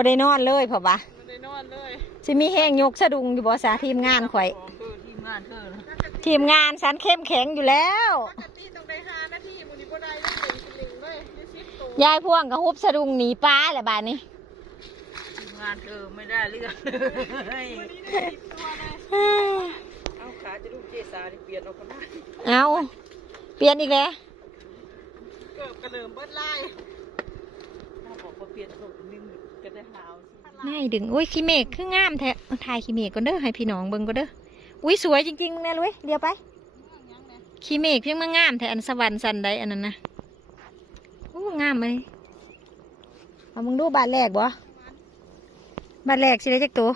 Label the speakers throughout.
Speaker 1: บ่ได้นอนเลยเพราะว่า
Speaker 2: ไม่ได้นอนเลย
Speaker 1: สิมีแห้งยกสะดุงอยู่บ่สาทีมงานข่อย
Speaker 2: ของคือทีมงานเธอนะ
Speaker 1: ทีมงานฉันเข้มแข็งอยู่แล้ว
Speaker 2: ปกติต้องได้ห้านาทีมูนี่บ่ได้ได้หนึ่งหนึ่งเลยได้สิบตัวยา
Speaker 1: ยพ่วงกับฮุบสะดุงหนีป้าแหละบาดนี้
Speaker 2: ทีมงานเธอไม่ได้เรื่องเลยเอาขาจะลูกเจสาที่เปลี่ยนออกก็ได้
Speaker 1: เอาเปลี่ยนอีกแล้ว
Speaker 2: เกิดกระเลิมเบิดไล่ถ้าบอกว่าเปลี่ยนตกนึง ก็ได้หาว
Speaker 1: น่ายดึงอุ้ยขี้เมฆคืองามแท้เอาถ่ายขี้เมฆก่อนเด้อให้พี่น้องเบิ่งก่อนเด้ออุ้ยสวยจริงๆมึงแน่เลยเดี๋ยวไปขี้เมฆเพียงมางามแท้อันสวรรค์สันใดอันนั้นนะโอ้งามเลยเอามึงดูบาทแรกบ่บาทแรกสิได้จักตัว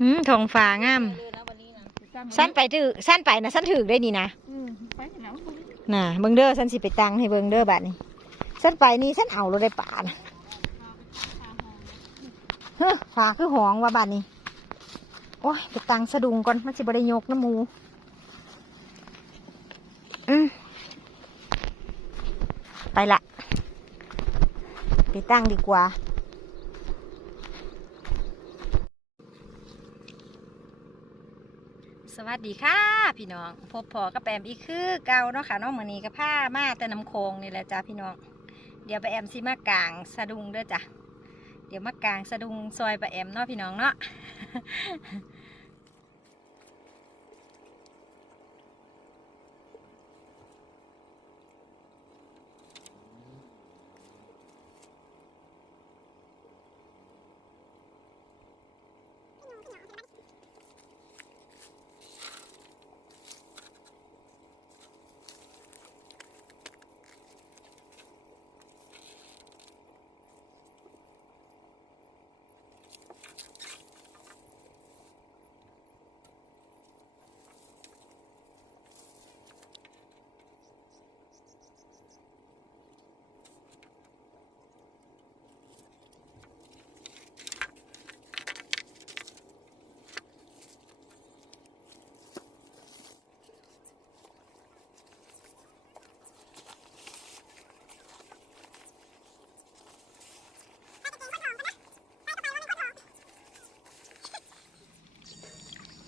Speaker 1: หืมทองฟ้างาม
Speaker 2: เลยนะวันนี้นะ
Speaker 1: สั้นไปถือสั้นไปนะสั้นถือได้นี่นะ
Speaker 2: อืมไปแล้ว
Speaker 1: น่ะเบิ่งเด้อสั้นสิไปตังให้เบิ่งเด้อบาทนี้ สั้นไปนี่สั้นเอาเราได้ป่านะเฮ้อฝาคือหองว่าบาทนี้โอ้ยไปตังสะดุงก่อนมันสิบ่ได้ยกน้ำมูอืมไปละไปตั้งดีกว่าสวัสดีค่ะ พี่น้อง พบพอกับแอมอีกคือเก่าเนาะค่ะน้องมือนี้กับผ้ามาแต่น้ำโคงนี่แหละจ้าพี่น้อง เดี๋ยวไปแอมซิมากลางสะดุงเด้อจ้ะ เดี๋ยวมากลางสะดุงซอยไปแอมเนาะพี่น้องเนาะ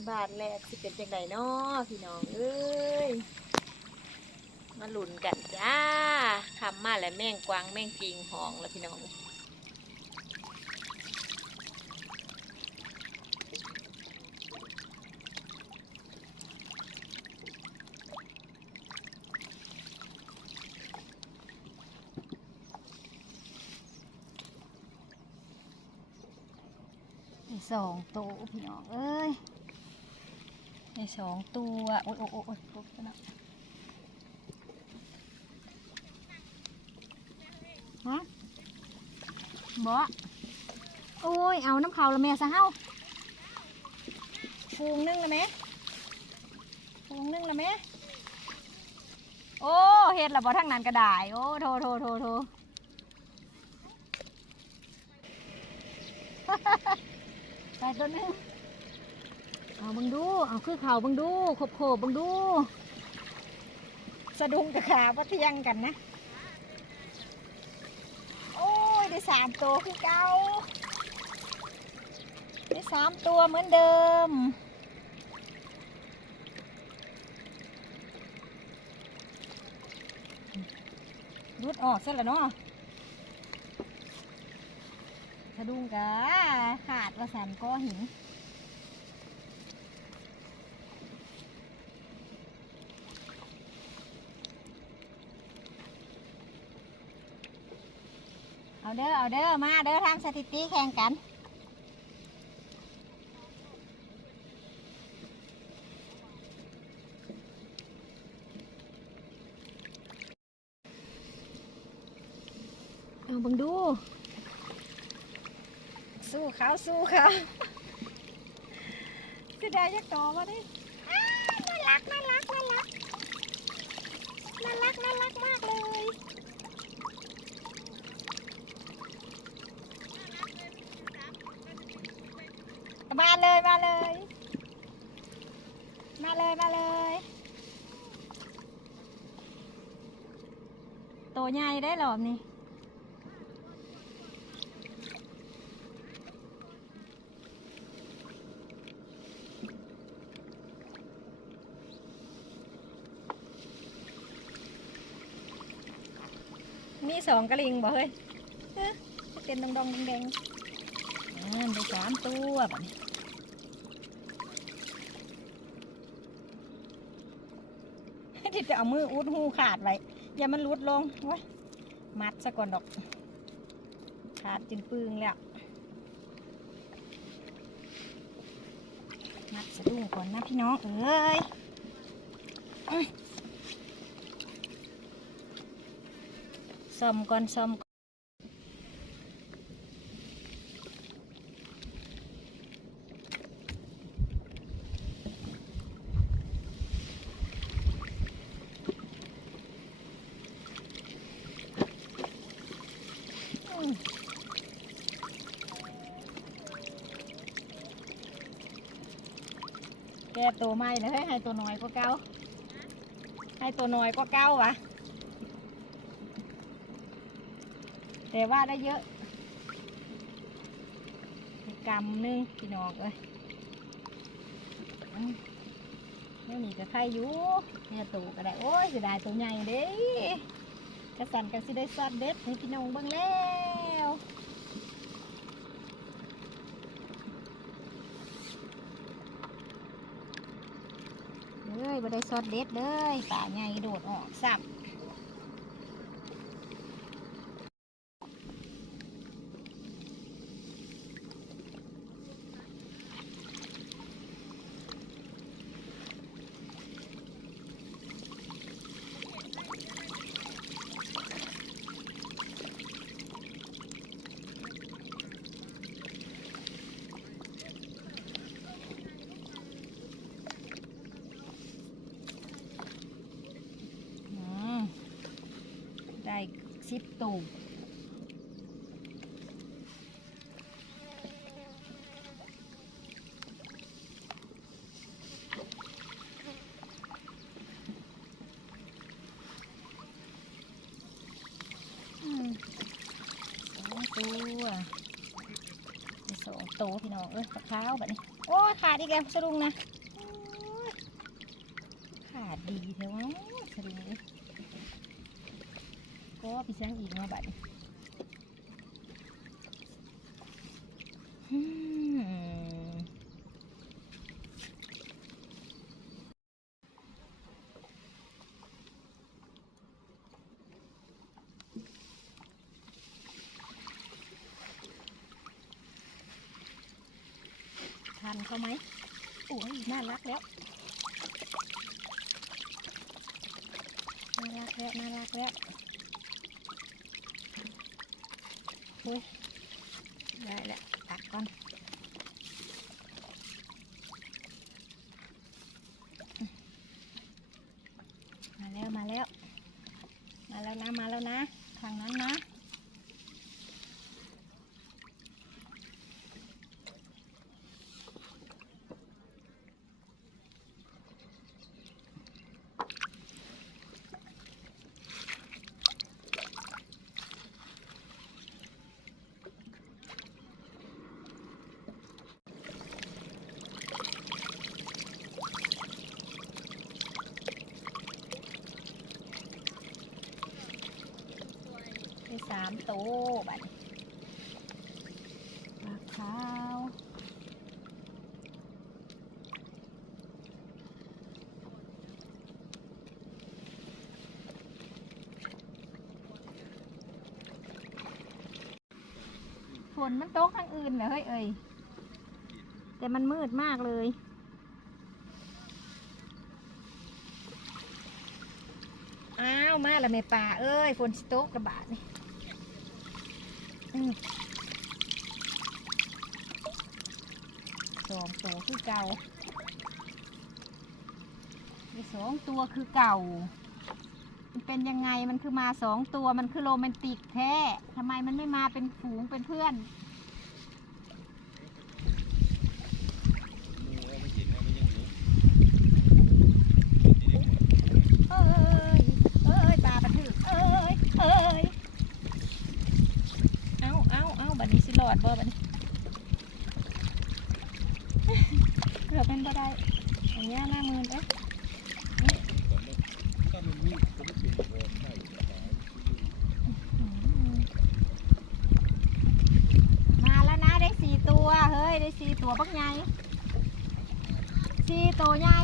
Speaker 1: บาทแรกสิเป็นจังไดนาะพี่น้องเอ้ยมาหลุนกันจ้าคำมาแล้วแม่งกวางแม่งกิงหองแล้วพี่น้องสองโตพี่น้องเอ้ย ได้สองตัว โอ้ยโอ้ยโอ้ยโอ้ยปุ๊บแล้วฮะบ่โอ้ย เอาน้ำเขาละแม่ซะเฮาฟูงนึ่งละแม่ฟูงนึ่งละแม่โอ้เฮ็ดละบ่ทั้งนั้นก็ได้ โอ้ โทโทโทโทไปตัวนึง เอาบังดู เอาคือเขาบังดูขบโขบบังดู สะดุ้งกับขาว่าเทียงกันนะ โอ้ย ได้สามตัวคือเก่าได้สามตัวเหมือนเดิมรุดออกเสร็จแล้วเนาะสะดุ้งกะขาดประสานก้อหิน เอาเด้อ เอาเด้อ มาเด้อทำสถิติแข่งกัน เอาบังดู สู้เขาสู้เขาจะได้ยักษ์ต่อมาดิอ้าวน่ารักน่ารักน่ารักน่ารักน่ารักมากเลย เลยมาเลย มาเลยมาเลย ตัวใหญ่ได้หรอนี่มีสองกระลิงบ่เฮ้ยเป็นดองๆแดงๆอ่าไปสามตัวแบบนี้ จะเอามืออุดหูขาดไว้อย่ามันหลุดลงไว้มัดซะก่อนดอก ขาดจนปึงแล้ว มัดสะดุ้งก่อนนะพี่น้องเอ้ยอื้อซ่อมก่อนซ่อม แกตัวใหม่เลยเฮ้ยให้ตัวน้อยกว่าเก่าให้ตัวน้อยกว่าเก่าวะแต่ว่าได้เยอะกำนึงพี่น้องเอ้ยนี่นี่ก็ใครอยู่เนี่ยตัวก็ได้โอ้ยจะได้ตัวใหญ่เด้กระสันกันสิได้ซอดเด็ดให้พี่น้องเบิ่งแล้วเลย บ่ได้ซอดเด็ดเลยป่าใหญ่โดดออกสับ อืมได้ สิบตูอืมสอตัวสองตัวพี่น้อง เอ้ยปลาขาวแบบนี้ โอ้ขาดอีกแล้วสะดุ้งนะขาดดีเถอะวะสะดุ้งเอ้ย ก็พี่ช้างอีกมาบัดนี้อืมทันเขาไหมโอ้ยน่ารักแล้วน่ารักแล้วน่ารักแล้ว อุ้ยได้แล้วตักก่อนมาแล้วมาแล้ว มาแล้วนะมาแล้วนะ ทางนั้นนะามโตบัดปลาขาวฝนมันตกทางอื่นเหรอเฮ้ยเอ้ยแต่มันมืดมากเลยอ้าวมาละแม่ป่าเอ้ยฝนสตกระบาดนี่ สองตัวคือเก่าสองตัวคือเก่า มันเป็นยังไงมันคือมาสองตัวมันคือโรแมนติกแท้ทำไมมันไม่มาเป็นฝูงเป็นเพื่อน นี้สิรอดบ่บัดนี้เกือบเป็นบ่ได้อย่างนี้หน้ามือเด้มาแล้วนะได้สี่ตัว เฮ้ย ได้สี่ตัวบักใหญ่สี่ตัวใหญ่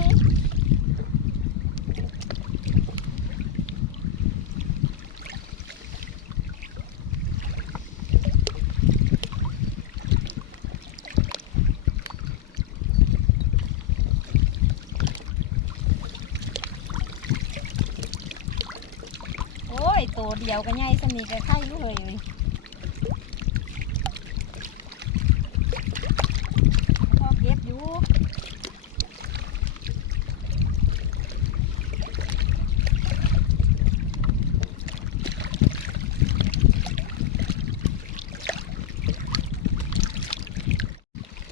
Speaker 1: โอ้ยตัวเดียวก็ใหญ่สนิทกับไข่ลูกเลยเว้ยพอเก็บอยู่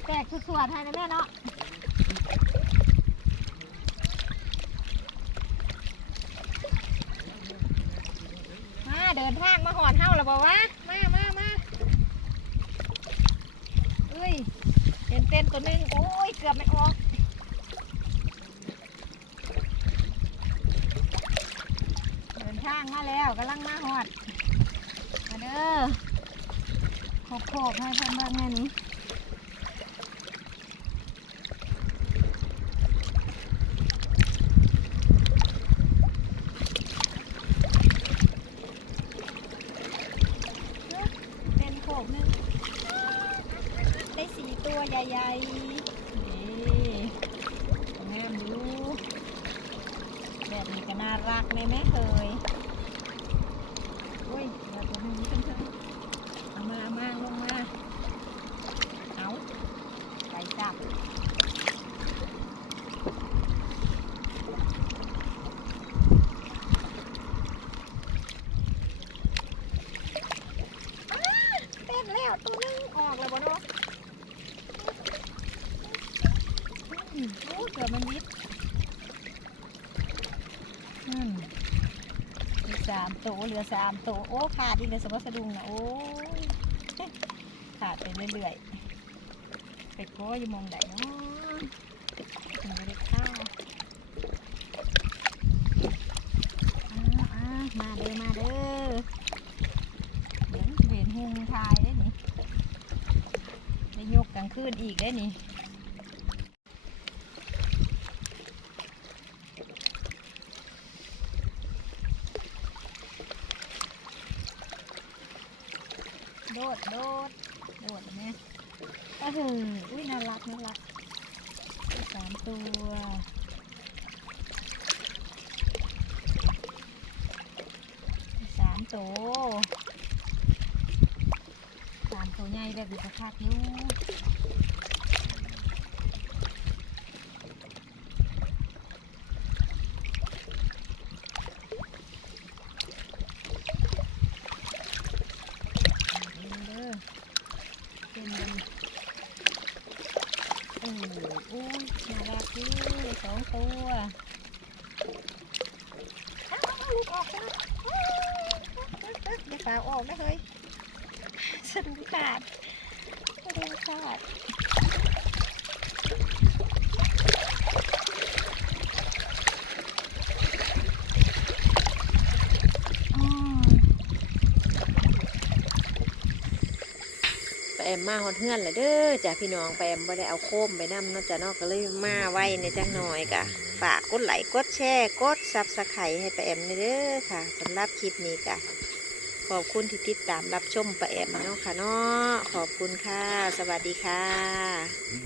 Speaker 1: แตกสุดๆให้นะแม่เนาะ มา เดินทางมาหอดเฮาแล้วบอกว่ามามามาเอ้ยเห็นเต้นตัวนึงโอ้ยเกือบไม่ออกเดินทางมาแล้วกำลังมาหอดมาเด้อโขกโขกให้เพื่อนเบิ่งแม่นี้โขกหนึงได้สีตัวใหญ่ๆ นี่งามดูแบบนี้ก็น่ารักไหมแม่เคยอุ้ยเดี๋ยวตัวหนึงขึ้นเถอะเอามาเอามาลงมา เอาไปจับเต้นแล้วตัวหนึงออกแล้วบ่เนาะอืมโอ้เกือบมันวิดอืมมีสามตัวเหลือสามตัวโอ้ขาดอีกเลยสมสะดุงนะโอ้ยขาดไปเรื่อยๆไปโก้อยมองไหนเนาะถึงได้ข้าวอ้ามาเด้อมาเด้อเดี๋ยวเวียนหุงทายได้นี่ได้ยกกลางคืนอีกได้นี่ โดดโดดโดดนไหมเอออุ้ยน่ารักน่ารักสามตัวสามตัวสามตัวใหญ่แบบอยู่กระคักอยู่นี่เด้อเป็นมันเออโอ้ยน่ารักอยู่ได้สองตัวอ้าวลูกออกแล้วอ้าวอย่าฝ่าออ กนะเฮ้ยสะดุ้งขาดสะดุ้งขาดอืม
Speaker 3: ไปแอมมาฮอดเฮือนเลยเด้อจ้ะพี่น้องไปแอมบ่ได้เอาโคมไปนำเนาะจ้ะนาะก็เลยมาไว้ในจังหน่อยกะฝากกดไลค์กดแชร์กดซับสไครต์ให้ไปแอมในเด้อค่ะสำหรับคลิปนี้กะ ขอบคุณที่ติดตามรับชมไปแอมเนาะค่ะเนาะขอบคุณค่ะ สวัสดีค่ะ